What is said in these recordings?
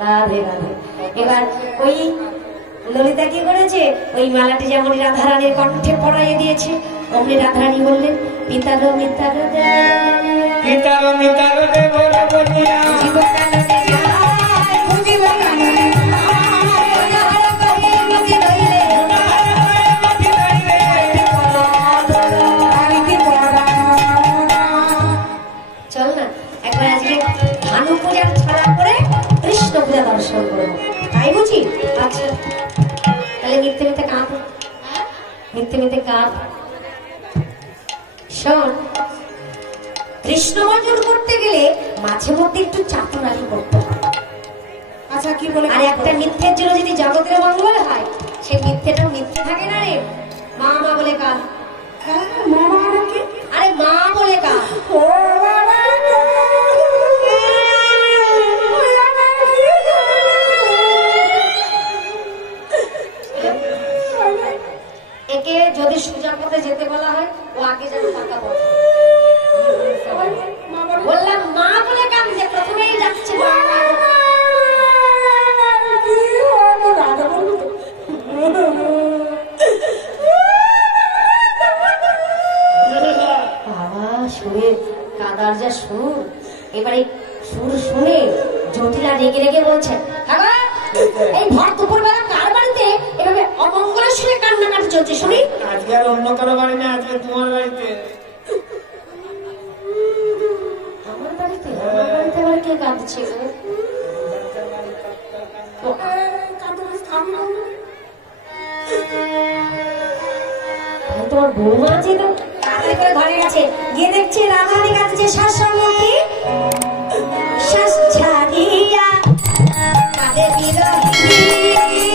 রাধে রাধে। এবার ওই ললিতা কি করেছে, ওই মালাটি যেমন রাধারানীর কণ্ঠে পড়াইয়ে দিয়েছে, অমনি রাধারানী বললেন পিতারো মিতারো দে, পিতারো মিতারো দে বলে বলিয়া চল না একবার আজকে ভানু পূজার ছাড়া করে কৃষ্ণ পূজা দর্শন করবো, তাই বুঝি? আচ্ছা তাহলে মিথ্যে মিথ্যে কাঁপ, মিথ্যে মিথ্যে কাঁপ। শোন, কৃষ্ণ ভজন করতে গেলে মাঝে মধ্যে একটু চাতুরানি করতে হয়। আচ্ছা কি বলে? আর একটা মিথ্যের জন্য যদি জগতের মঙ্গল হয়, সেই মিথ্যেটাও মিথ্যে থাকে না রে। মা মা বলে কাঁদ। আরে মা বলে কাঁদ। একে যদি সোজা পথে যেতে বলা হয়, ও আগে যেন পাকা পথে। বললাম মা বলে কাঁদছে, প্রথমেই যাচ্ছে বাবা। সুরের কাদার যা সুর, এবারে সুর শুনে জটিলা রেগে রেগে বলছে, এই ভর দুপুর বেলা কার বাড়িতে এভাবে অমঙ্গলের সুরে কান্নাকাটি চলছে শুনি? আজকে আর অন্য কারো বাড়ি না, আজকে তোমার বাড়িতে। আমার বাড়িতে? আমার বাড়িতে আবার কে কাঁদছে? তোমার বৌমা আছে তো করে ঘরে গেছে, গিয়ে দেখছে রাধারানী কাঁদছে, শাসমুখী শ্বাস ছাড়িয়া কাঁদে বিরহী,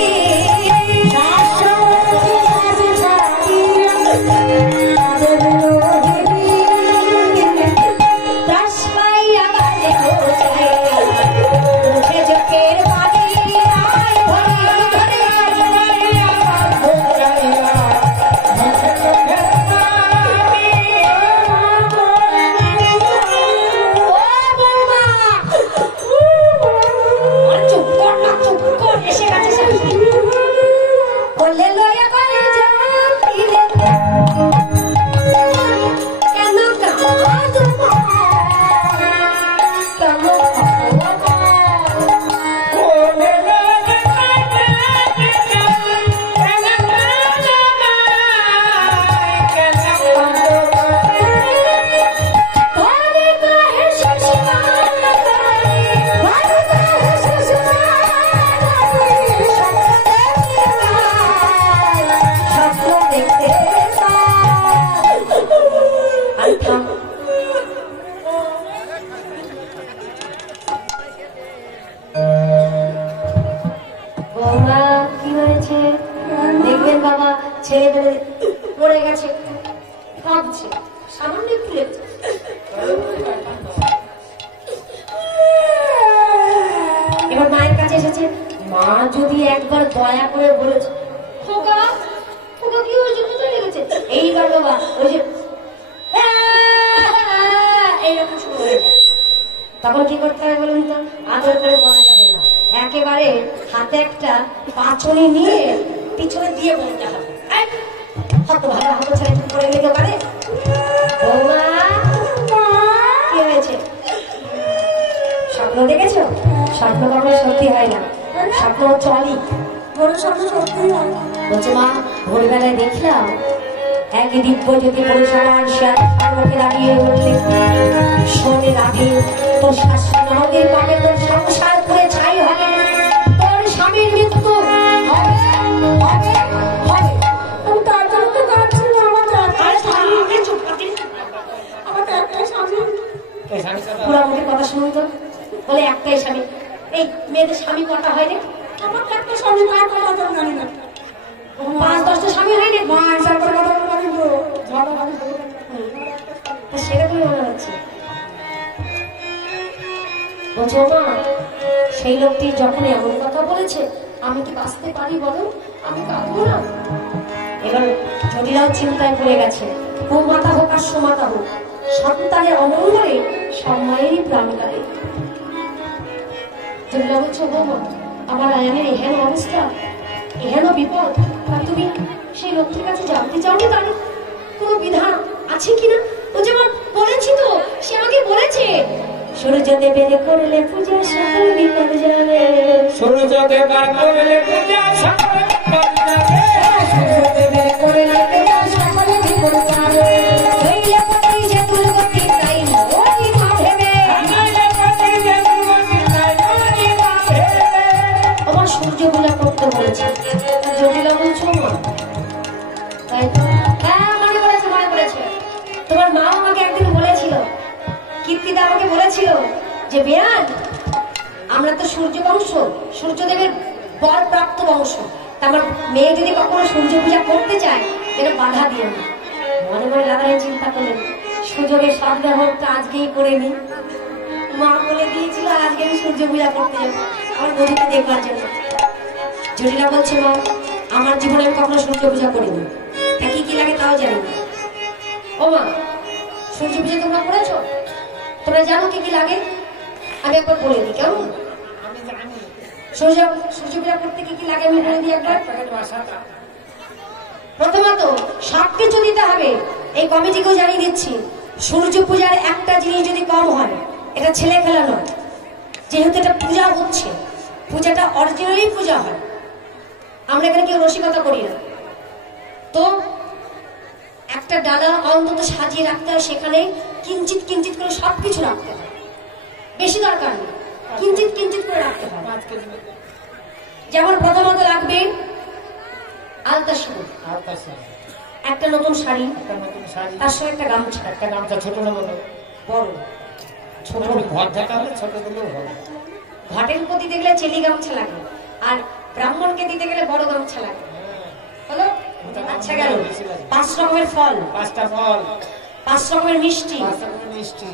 তখন কি করতে হবে বলুন তো? আদর করে বলা যাবে না, একেবারে হাতে একটা পাঁচনি নিয়ে পিছনে দিয়ে বলতে হবে। হত ভালো হাত ছেড়ে করে নিতে পারে? বৌমা কি হয়েছে? স্বপ্ন দেখেছো? স্বপ্ন কখনো সত্যি হয় না, স্বপ্ন চলি। বলছে মা ভোরবেলায় দেখলাম এক দিব্য যদি পরিষেবার সামনে দাঁড়িয়ে উঠলে, শোনে রাধে তোর শাশুড়ি নরকের পাবে, তোর সংসার করে ছাই হবে, তোর স্বামীর মৃত্যু হবে হবে হবে। তার জন্য তো কাঁদছি না, পুরাপুরি কথা শুনুন তো। বলে একটাই স্বামী, এই মেয়েদের স্বামী কটা হয় রে? আমার তো একটা স্বামী, জানি না, 5-10টা স্বামী হয় না। সেরকমই মনে হচ্ছে। বলছো মা সেই লোকটি যখন এমন কথা বলেছে, আমি কি বাঁচতে পারি বলো? আমি কাঁদবো না? এবার জটিলাও চিন্তায় পড়ে গেছে। গোমাতা হোক আর সোমাতা হোক, সন্তানের অমঙ্গলে সব মায়েরই প্রাণ কারে। জমিলা বলছো বৌমা আমার আয়ানের এহেন অবস্থা, এহেন বিপদ, আর তুমি সেই লক্ষ্মীর কাছে জানতে চাওনি তার কোনো বিধান আছে কিনা? ও যেমন বলেছি তো, সে আমাকে বলেছে সূর্যদেবের করলে পূজা সকল বিপদ যাবে। সূর্যদেবের করলে পূজা সকল বিপদ যাবে। সূর্যদেবের করলে পূজা সকল বিপদ যাবে। হইলে পতি যে দুর্গতি তাই ওই মা ভেবে। হইলে পতি যে দুর্গতি তাই ওই মা ভেবে। আমার সূর্য পূজা করতে বলেছে। জটিলা বলছো মা? তাই তো, হ্যাঁ মনে পড়েছে, মনে পড়েছে। তোমার মা আমাকে একদিন বলেছিল, কীর্তিদা আমাকে বলেছিল যে বেয়ান আমরা তো সূর্য বংশ, সূর্যদেবের বর প্রাপ্ত বংশ, তা আমার মেয়ে যদি কখনো সূর্য পূজা করতে চায় এটা বাধা দিয়ে না। মনে মনে দাদাই চিন্তা করলেন সুযোগের সদ্ব্যবহারটা আজকেই করে নি। মা বলে দিয়েছিল আজকে আমি সূর্য পূজা করতে যাবো আমার বধূকে দেখবার জন্য। জটিলা বলছে মা আমার জীবনে আমি কখনো সূর্য পূজা করিনি, তা কি কি লাগে তাও জানি না। ও মা সূর্য পূজা তোমরা করেছো? তোমরা জানো কি কি লাগে? আমি একবার বলে দিই কেমন? আমি জানি সূর্য পূজা করতে কি কি লাগে আমি বলে দিই একবার। প্রথমত সবকিছু দিতে হবে, এই কমিটিকেও জানিয়ে দিচ্ছি। সূর্য পূজার একটা জিনিস যদি কম হয় এটা ছেলে খেলা নয়, যেহেতু এটা পূজা হচ্ছে, পূজাটা অরিজিনালি পূজা হয়, আমরা এখানে কেউ রসিকতা করি না। তো একটা ডালা অন্তত সাজিয়ে রাখতে হয়, সেখানে কিঞ্চিত কিঞ্চিত করে সবকিছু রাখতে হয়, বেশি দরকার নেই, কিঞ্চিত কিঞ্চিত করে রাখতে হয়। যেমন প্রথমত লাগবে আলতা সিঁদুর, একটা নতুন শাড়ি, তার সঙ্গে একটা গামছা। একটা গামছা ছোট না বড়? বড়। ছোট ঘর দেখা হলে ছোট দিলেও হবে। ঘাটের প্রতি দেখলে চেলি গামছা লাগে, আর ব্রাহ্মণকে দিতে গেলে বড় গামছা লাগে। হলো? আচ্ছা গেল। 5 রকমের ফল, 5টা ফল, 5 রকমের মিষ্টি, 5 রকমের মিষ্টি,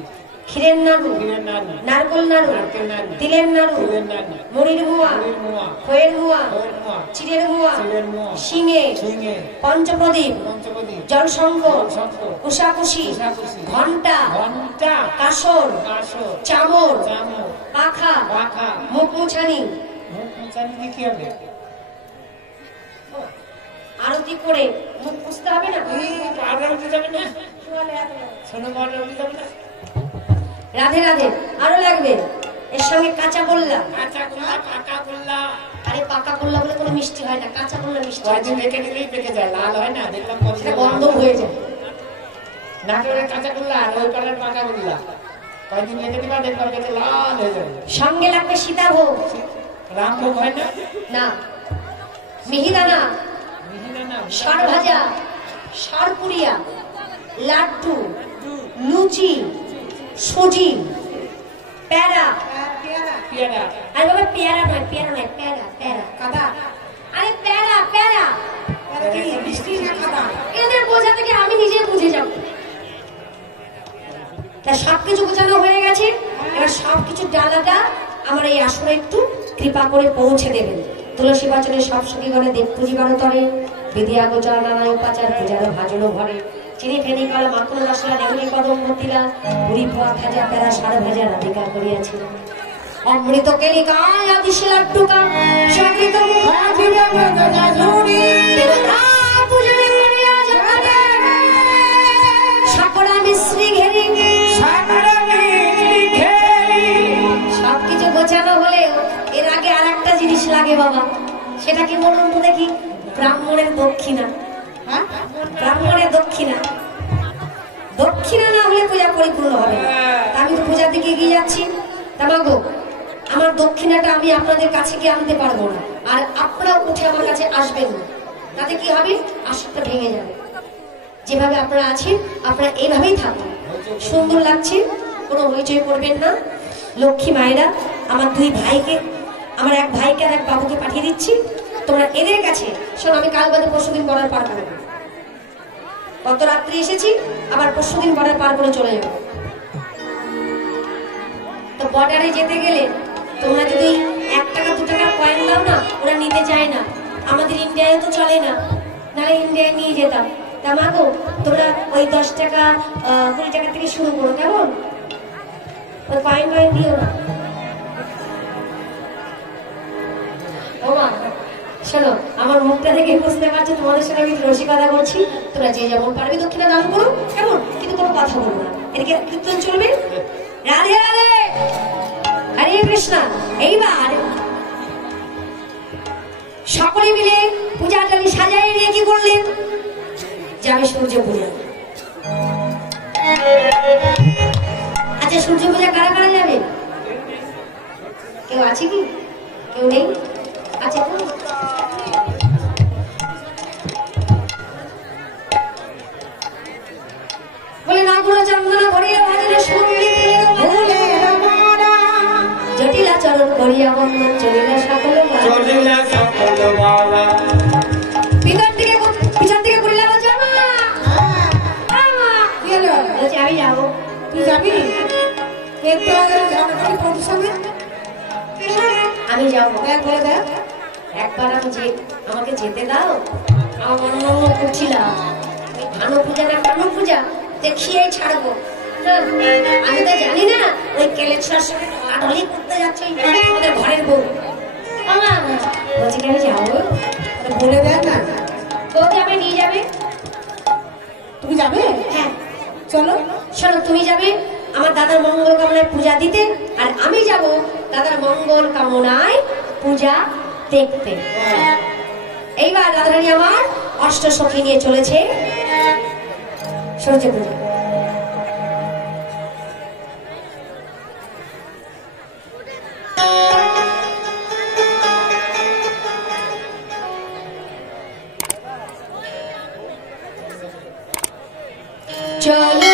ক্ষীরের নাড়ু, ক্ষীরের নাড়ু, নারকল নাড়ু, নারকেল নাড়ু, তিলের নাড়ু, তিলের নাড়ু, মুড়ির গুয়া, মুড়ির মোয়া, খইয়ের গুয়া, খইয়ের মোয়া, চিড়ের গুয়া, চিড়ের মোয়া, শিঙে, ঝিঙে, পঞ্চপ্রদীপ, পঞ্চপ্রদীপ, জলশঙ্খ, জলশঙ্খ, কুশাকুশি, কুশাকুশি, ঘণ্টা, ঘণ্টা, কাসর, কাসর, চামর, চামর, পাখা, পাখা, মুখ মুছানি, মুখ মুছানি দিয়ে কি হবে? আরতি করে মুখ মুছতে হবে না? পাউডার উঠে যাবে না? সোনা পাউডার উঠে যাবে না? রাধে রাধে। আরো লাগবে এর সঙ্গে কাঁচা গোল্লা। কাঁচা গোল্লা, পাকা গোল্লা। আরে পাকা গোল্লা বলে কোনো মিষ্টি হয় না, কাঁচা গোল্লা মিষ্টি হয়। কয়েকদিন রেখে দিলেই পেকে যায়, লাল হয় না, দেখলাম সেটা গন্ধ হয়ে যায়। নাটোরের কাঁচা গোল্লা আর ওই পাড়ার পাকা গোল্লা কয়েকদিন রেখে দিবা, দেখবা পেকে লাল হয়ে যাবে। সঙ্গে লাগবে সীতাভোগ। রামভোগ হয় না? না, মিহিদানা, মিহিদানা, ষাঁড় ভাজা, ষাঁড় পুরিয়া, লাড্ডু, লুচি, সুজি, প্যারা। পেয়ারা, আরে বাবা পেয়ারা নয়, পেয়ারা নয়, প্যারা, প্যারা। কাদা আরে প্যারা, প্যারা। কি মিষ্টি না কাদা? এদের বোঝা থেকে আমি নিজে বুঝে যাব। তা সবকিছু বোঝানো হয়ে গেছে, এবার সবকিছু ডালাটা আমার এই আসরে একটু কৃপা করে পৌঁছে দেবেন। তুলসী বাচনে সব সখীগণে দেব পুজিবার তরে, বিধিয়া গোচর নানায় উপাচার পূজার ভাজনো ঘরে, চিনি ফেনি কলা মাখন মশলা নেমনি কদম মতিলা, পুরি পোয়া খাজা প্যারা ষাঁড় ভাজা রাধিকা করিয়াছিল। অমৃত কেলি কায় আদিশ লাড্ডুকা সকৃত মুখাজুড়ে মৃগজা ঝুড়ি দেবতা পূজনে করিয়া জগতে সাকরা মিশ্রি ঘেরি সাকরা মিষ্টি খেলি। সবকিছু গোছানো হলেও এর আগে আর একটা জিনিস লাগে বাবা, সেটা কি বলুন তো দেখি? ব্রাহ্মণের দক্ষিণা। হ্যাঁ? ব্রাহ্মণের দক্ষিণা, দক্ষিণা না হলে পূজা পরিপূর্ণ হবে না। তা আমি তো পূজার দিকে এগিয়ে যাচ্ছি। তা মাগো আমার দক্ষিণাটা আমি আপনাদের কাছে গিয়ে আনতে পারবো না, আর আপনারা উঠে আমার কাছে আসবেন না, তাতে কি হবে? আসরটা ভেঙে যাবে। যেভাবে আপনারা আছেন আপনারা এইভাবেই থাকুন, সুন্দর লাগছে, কোনো হইচই করবেন না। লক্ষ্মী মায়েরা আমার 2 ভাইকে, আমার এক ভাইকে আর এক বাবুকে পাঠিয়ে দিচ্ছি, তোমরা এদের কাছে শোনো। আমি কাল বাদে পরশুদিন বর্ডার পার করবো, গত রাত্রি এসেছি, আবার পরশুদিন বর্ডার পার করে চলে যাবো। তো বর্ডারে যেতে গেলে তোমরা যদি 1 টাকা 2 টাকার কয়েন দাও না, ওরা নিতে চায় না। আমাদের ইন্ডিয়ায় তো চলে না, নাহলে ইন্ডিয়ায় নিয়ে যেতাম। তা মাগো তোমরা ওই 10 টাকা 20 টাকা থেকে শুরু করো, কেমন? ওই কয়েন দিও না। ও মা শোনো, আমার মুখটা দেখে বুঝতে পারছো তোমাদের সঙ্গে আমি রসিকতা করছি। তোরা যে যেমন পারবি দক্ষিণা দান করো, কেমন? কিন্তু কোনো কথা বলবো না। এদিকে কীর্তন চলবে। রাধে রাধে, হরে কৃষ্ণ। এইবার সকলে মিলে পূজাটাকে সাজাই নিয়ে কি করলেন? যাবে সূর্য পূজা। আচ্ছা, সূর্য পূজা কারা কারা যাবে? কেউ আছে কি? কেউ নেই? আচ্ছা, বলে না গুলো চন্দনা ভরিয়া ভাজলে শুনলি জটিলা চরণ করিয়া বন্ধন চলিলা সকল পিছন থেকে করিলা বলছে আমি যাবো। তুই যাবি? আমি যাবো। বলে দেখ, একবার আমাকে যেতে দাও। আমার মন করছিলাম ভানু পূজা না ভানু পূজা দেখিয়ে ছাড়বো। আমি তো জানি না ওই কেলেছার সঙ্গে ঢলাঢলি করতে যাচ্ছে আমাদের ঘরের বউ। বলছি কেন যাবো? বলে দেখ না। বউকে আমি নিয়ে যাবে। তুমি যাবে? হ্যাঁ চলো। শোনো, তুমি যাবে আমার দাদার মঙ্গল কামনায় পূজা দিতে, আর আমি যাব দাদার মঙ্গল কামনায় পূজা দেখতে। এইবার দাদারানী আমার অষ্টসখী নিয়ে চলেছে সূর্য পূজা। চলো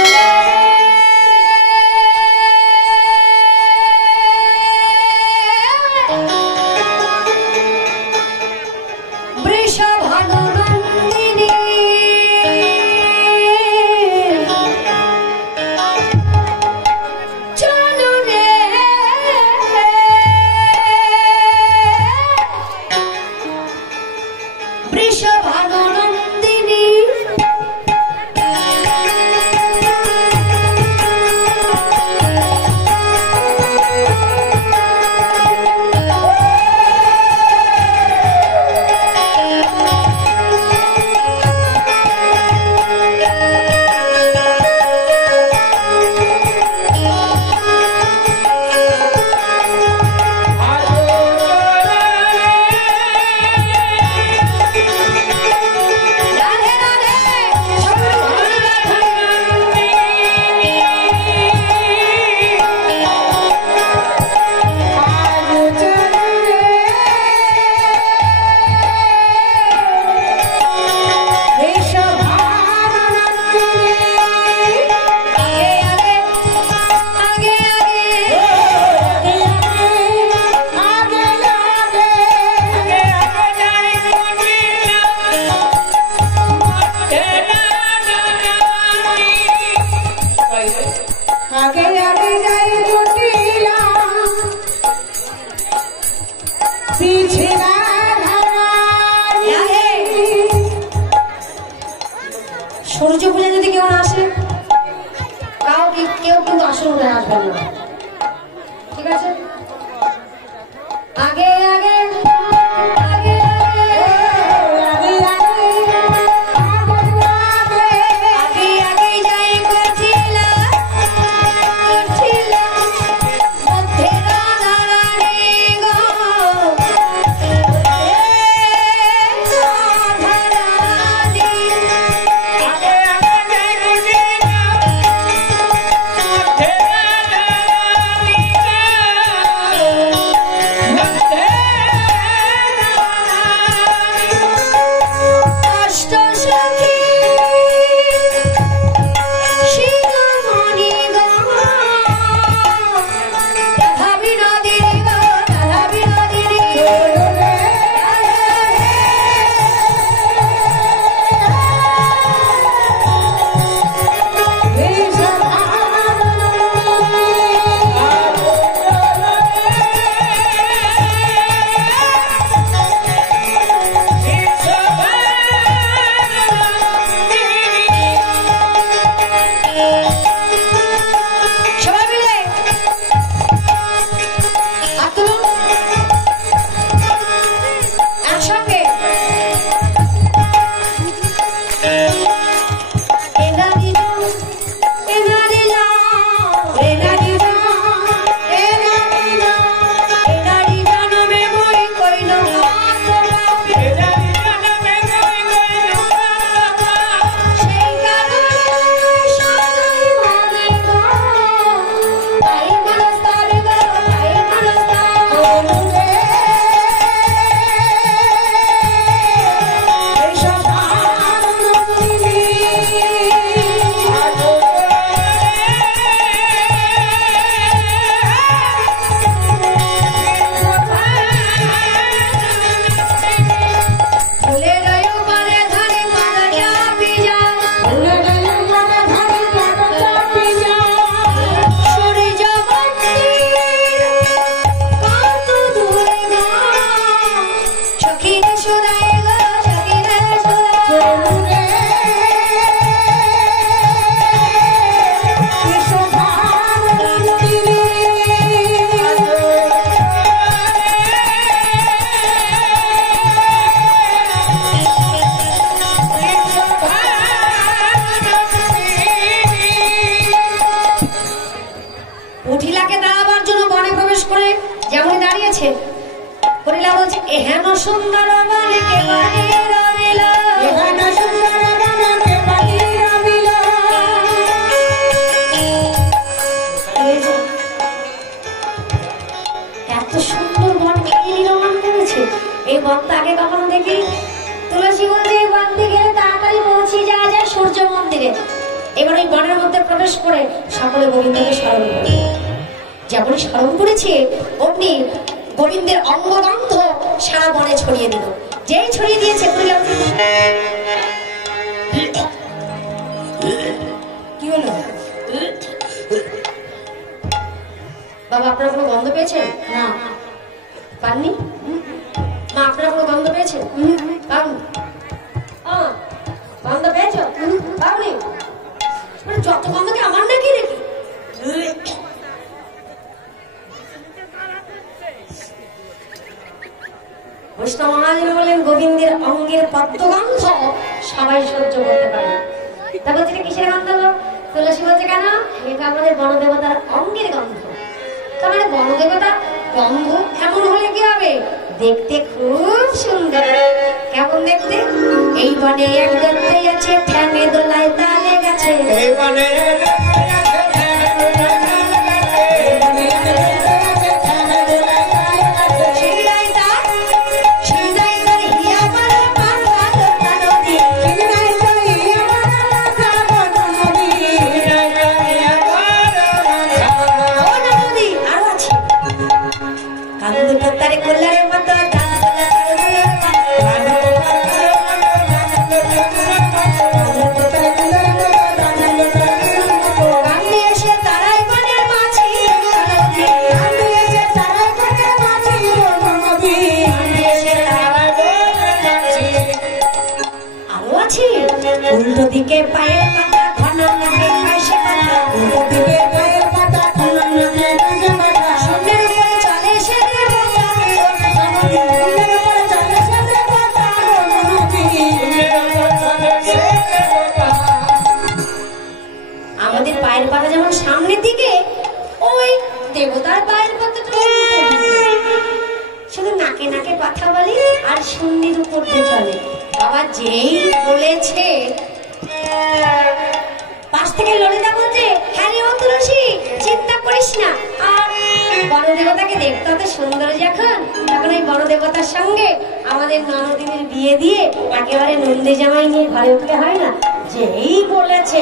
সূর্য পূজা যদি কেউ না আসে, কেউ কিন্তু আসল আসবেন না, ঠিক আছে? আগে আগে আগে Yeah. করিলা বলছে এহেন সুন্দর বনে কে বাড়ি রমিল, এহেন সুন্দর বনে কে বাড়ি রমিল। এত সুন্দর বন কে নির্মাণ করেছে? এই বনটা আগে কখনো দেখি? তুলসী বলছে এই বন থেকে তাড়াতাড়ি পৌঁছে যাওয়া যায় সূর্য মন্দিরে। এবার ওই বনের মধ্যে প্রবেশ করে সকলে গোবিন্দকে স্মরণ করে। যেমন স্মরণ করেছে অমনি গোবিন্দের অঙ্গগন্ধ সারা বনে ছড়িয়ে দিল। যেই ছড়িয়ে দিয়েছে কি হলো? বাবা আপনারা কোনো গন্ধ পেয়েছেন? না। পাননি? মা আপনারা কোনো গন্ধ পেয়েছেন? পান? গন্ধ পেয়েছ? পাওনি? যত গন্ধ কি আমার নাকি নাকি? বৈষ্ণব মহাজন বললেন গোবিন্দের অঙ্গের পদ্মগন্ধ সবাই সহ্য করতে পারে। তা বলছে কিসের গন্ধ? তুলসী বলছে কেন? এটা আমাদের বনদেবতার অঙ্গের গন্ধ। তার মানে বনদেবতা গন্ধ এমন হলে কি হবে? দেখতে খুব সুন্দর। কেমন দেখতে? এই বনে এক দত্তে আছে ঠ্যাঙে দোলায় তালে গেছে, এই বনে উল্টো দিকে পায়ের পাতা ঘন নাকে কাশে পাতা, উল্টো দিকে পায়ের পাতা ঘন নাকে কাশে পাতা, সুন্দর উপরে চলে সে দেবতা, সুন্দর উপরে চলে সে দেবতা নদী। আমাদের পায়ের পাতা যেমন সামনের দিকে, ওই দেবতার পায়ের পাতাটা শুধু নাকে নাকে কথা বলে আর সুন্দর উপর দিয়ে চলে। বাবা যেই বলেছে পাশ থেকে ললিতা বলছে হ্যাঁ রে ও তুলসী চিন্তা করিস না। আর বনদেবতাকে দেখতে হতে সুন্দর যখন, তখন এই বনদেবতার সঙ্গে আমাদের ননদিনীর বিয়ে দিয়ে একেবারে নন্দী জামাই নিয়ে ঘরে উঠতে হয় না। যেই বলেছে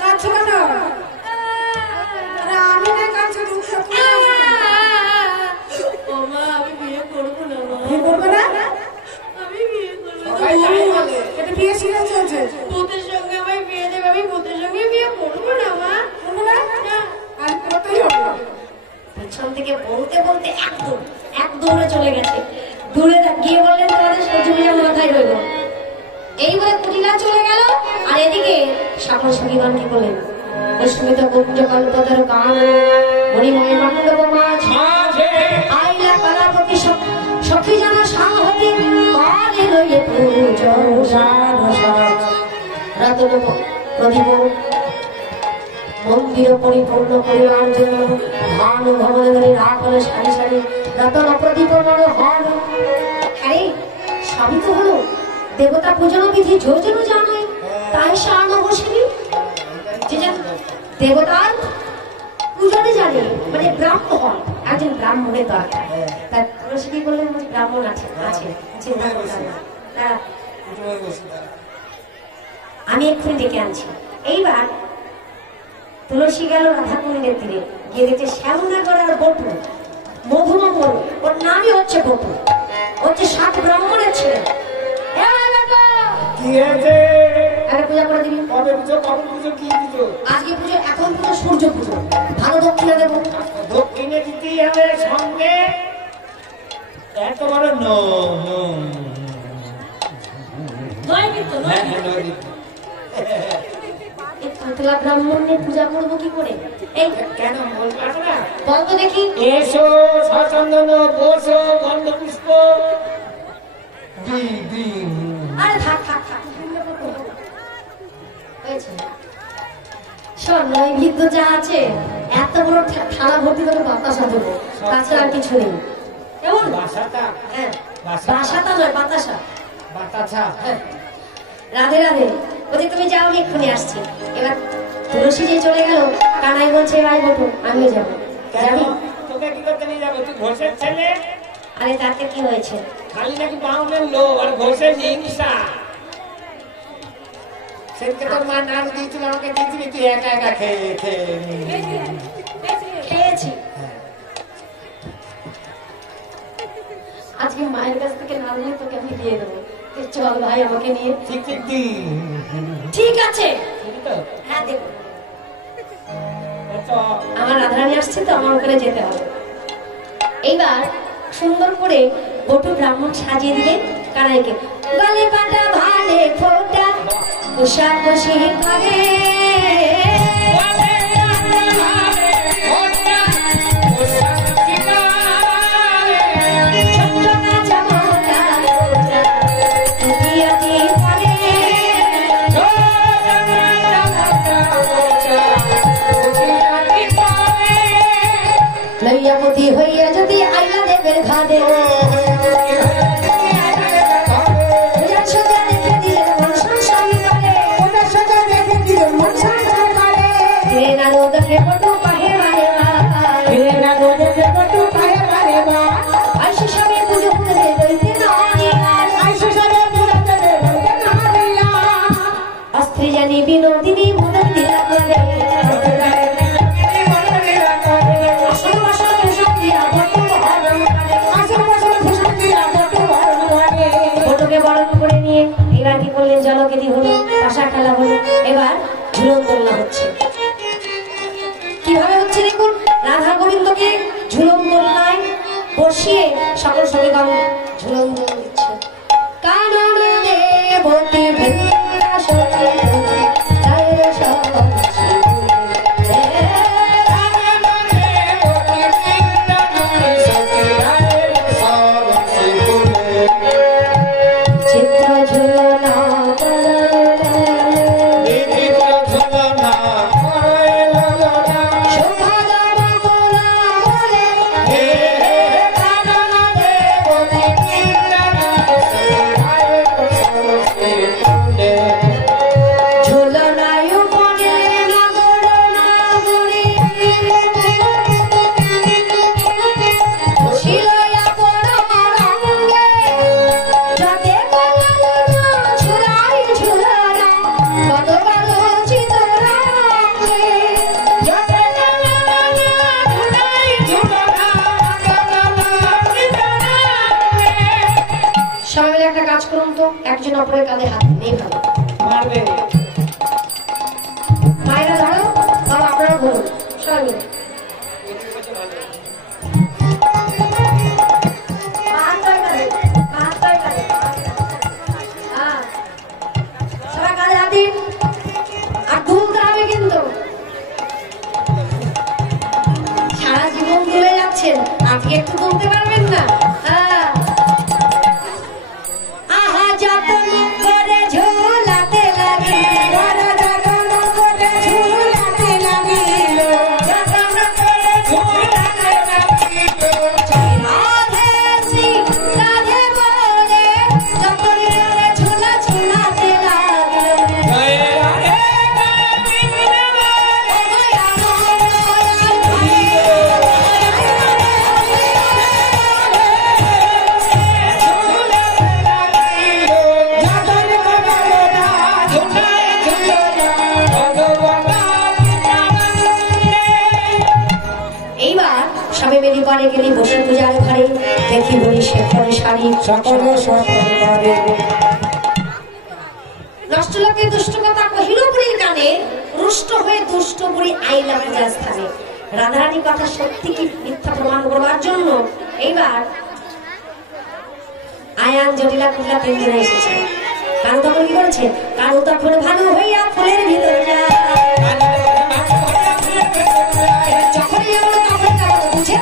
কাঁদছো কেন? আমি না কাঁদছি, তুমি আমি বিয়ে করবো না। বিয়ে করবে না? আমি বিয়ে করবো সবাই তাই বলে। এটা বিয়ে সিজন চলছে। ভূতের সঙ্গে আমায় বিয়ে দেবে, আমি ভূতের সঙ্গে বিয়ে করবো না। মা করবে না? আর করতেই হবে। পেছন থেকে বলতে বলতে এক দৌড়ে চলে গেছে। দূরে গিয়ে বললেন তোমাদের সহ্য পূজা মাথায় রইল। এই বলে কুটিলা চলে গেল। আর এদিকে সকল সখীগণ কি করলেন? বিস্মিত কুঞ্জ কল্পতর গান মণিময় মণ্ডপ মাঝ আইলা কলাপতি সখী জন সাহতি কালে রয়ে পূজন রতন প্রদীপ মন্দির পরিপূর্ণ করিবার জন্য ধান ভবনে রাখলে সারি সারি রতন প্রদীপ মনে হন। আরে সবই তো হলো, দেবতা পূজন বিধি যোজন জানাই, তাই সার্ণ বসেনি যে দেবতার পূজনে জানে, মানে ব্রাহ্মণ, একজন ব্রাহ্মণের দরকার। তার তুলসী কি বললেন? ব্রাহ্মণ আছে চিন্তা করলাম না, আমি এক্ষুনি ডেকে আনছি। এইবার তুলসী গেল রাধাকুণ্ডের তীরে, গিয়ে দেখছে শ্যামনগর আর বটু মধুমঙ্গল, ওর নামই হচ্ছে বটু, হচ্ছে 7 ব্রাহ্মণের ছেলে। পূজা করে দিবি। কবে পুজো? কবে পুজো? কি পুজো? আজকে পুজো, এখন পুজো সূর্য পুজো। ভালো দক্ষিণা দেবো। দক্ষিণে দিতেই হবে, সঙ্গে এত বড় তুলা ব্রাহ্মণের পূজা করবো কি করে? এই কেন বলতে না? বলতো দেখি। এসো সচন্দন বসো গন্ধ পুষ্প। আরে থাক হয়েছে। শোন ওই ভিতর যা আছে এত বড় থালা ভর্তি করে বাতাসা দেবো, তাছাড়া আর কিছু নেই। কেমন? বাসাটা হ্যাঁ, বাসাটা। বাসাটা নয়, বাতাসা। বাতাসা। হ্যাঁ। রাধে রাধে। বলছি তুমি যাও, আমি এক্ষুনি আসছি। এবার তুলসী যে চলে গেল, কানাই বলছে এবার বটু আমিও যাবো। যাবি? তোকে কি করতে নিয়ে যাবো? তুই ঘোষের ছেলে। আরে তাতে কি হয়েছে? খালি নাকি বাউনের লোক আর ঘোষের হিংসা। সেদিকে তোর মা নাড়ু দিয়েছিল, আমাকে দিয়েছিলি, তুই একা একা খেয়ে খেয়েছি। আজকে মায়ের কাছ থেকে না নিয়ে তোকে আমি দিয়ে দেবো। তুই চল ভাই আমাকে নিয়ে। ঠিক ঠিক দি। ঠিক আছে, ঠিক তো? হ্যাঁ দেবো। আচ্ছা। আমার রাধারানী আসছে তো, আমার ওখানে যেতে হবে। এইবার সুন্দর করে বটু ব্রাহ্মণ সাজিয়ে দিবে কানাইকে। গলে পাটা ভালে ফোটা কুশা কুশি করে, ছোট্ট কাঁচা মোটা মোটা টুকিয়াটি করে, লইয়াপতি হইয়া যদি আইলা দেবের ঘাটে, সোজা দেখে দিলে মন সংসারী করে, ধীরে না রোদ বটু পাহে মারে আইসে সবে পুজো করে বইতে অস্ত্রী জানি বিনোদিনী মদন দিলা করে, এবার কি করলেন? জলকেদি হলো, পাশা খেলা হলো, এবার ঝুলন দোলনা হচ্ছে। কিভাবে হচ্ছে দেখুন, রাধা গোবিন্দকে ঝুলন দোলনায় বসিয়ে সকল সঙ্গীগণ ঝুলন দোলন দিচ্ছে। কানন দেবতী বৃন্দা সখী জয় সখী একজন অপরের কাঁধে হাত নেই ভালো মারবে। মায়েরা ধরো, বাবা আপনারা ধরুন, সবাই মিলে সবাই কাঁধে হাত দিন। আর দুলতে হবে কিন্তু, সারা জীবন দুলে যাচ্ছেন, আজকে একটু দুলতে পারবেন না। বসে পূজার ঘরে দেখি বলি শেখরে শাড়ি নষ্ট লোকে দুষ্ট কথা কহিল বুড়ির কানে, রুষ্ট হয়ে দুষ্ট বুড়ি আইলা পূজার স্থানে। রাধারানীর কথা সত্যি কি মিথ্যা প্রমাণ করবার জন্য এইবার আয়ান জটিলা কুটলা তিন দিনে এসেছে। কারো তখন কি করেছে? কারো তখন ভালো হইয়া ফুলের ভিতরে যায়, যখনই আমরা তখন বুঝে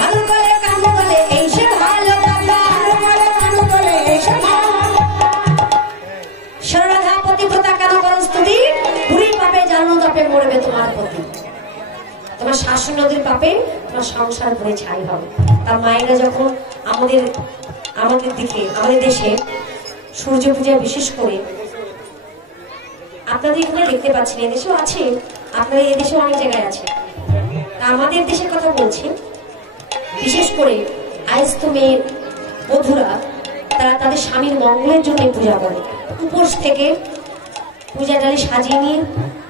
ভালো করে কাম বলে এই সে দাসী নদীর পাপে তোমার সংসার ভরে ছাই হবে। তার মায়েরা যখন আমাদের দিকে, আমাদের দেশে সূর্য পূজা বিশেষ করে, আপনাদের এখানে দেখতে পাচ্ছেন, এদেশেও আছে, আপনাদের এদেশেও অনেক জায়গায় আছে, তা আমাদের দেশের কথা বলছি। বিশেষ করে আয়স্ত মেয়ের বধূরা তারা তাদের স্বামীর মঙ্গলের জন্য পূজা করে। উপোস থেকে পূজা ডালি সাজিয়ে নিয়ে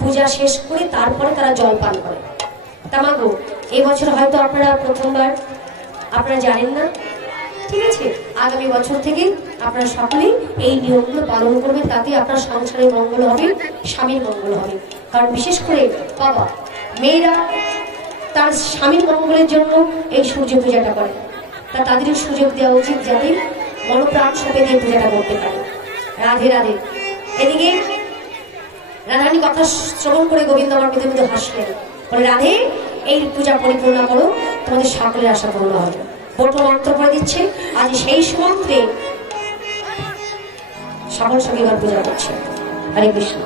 পূজা শেষ করে তারপরে তারা জল পান করে। তামাগো এবছর হয়তো আপনারা প্রথমবার, আপনারা জানেন না, ঠিক আছে, আগামী বছর থেকে আপনারা সকলেই এই নিয়মগুলো পালন করবেন, তাতে আপনার সংসারে মঙ্গল হবে, স্বামীর মঙ্গল হবে। কারণ বিশেষ করে বাবা মেয়েরা তার স্বামীর মঙ্গলের জন্য এই সূর্য পূজাটা করে, তা তাদেরও সুযোগ দেওয়া উচিত যাতে মনোপ্রাণ সপে দিয়ে পূজাটা করতে পারে। রাধে রাধে। এদিকে রাধারানী কথা শ্রবণ করে গোবিন্দ আমার মধ্যে মধ্যে হাসলেন, বলে রাধে এই পূজা পরিপূর্ণ করো, তোমাদের সকলের আশা পূর্ণ হবে। বট মন্ত্র করে দিচ্ছে, আজ সেই সুমন্ত্রে সকল সঙ্গীগণ পূজা করছে। হরে কৃষ্ণ।